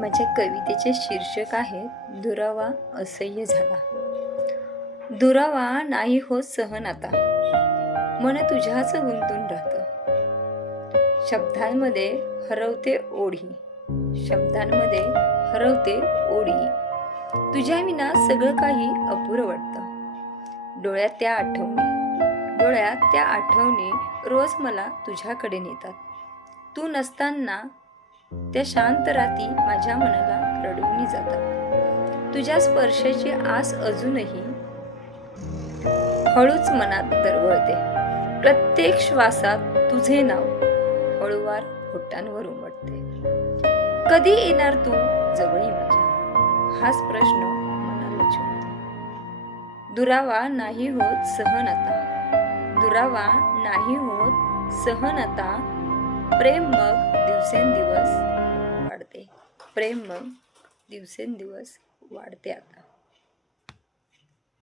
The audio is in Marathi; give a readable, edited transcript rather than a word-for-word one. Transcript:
माझ्या कवितेचे शीर्षक आहे दुरावा असह्य झाला. दुरावा नाही होत सहन आता, मन तुझ्याच गुंतून राहतं. शब्दांमध्ये हरवते ओढी, शब्दांमध्ये हरवते ओढी. तुझ्या विना सगळं काही अपुरं वाटतं. डोळ्यात त्या आठवणी रोज मला तुझ्याकडे नेतात. तू नसताना त्या शांत राती माझ्या मनाला रडवून जातात. तुझ्या स्पर्शाची आस अजूनही हळूच मनात दरवळते. प्रत्येक श्वासात तुझे नाव हळूवार होठांवर उमटते. कधी येणार तू जवळी माझ्या, हाच प्रश्न मनाला चिरतो. दुरावा नाही होत सहन आता, दुरावा नाही होत सहन आता. प्रेम मग दिवसेंदिवस वाढते, प्रेम मग दिवसेंदिवस वाढते आता.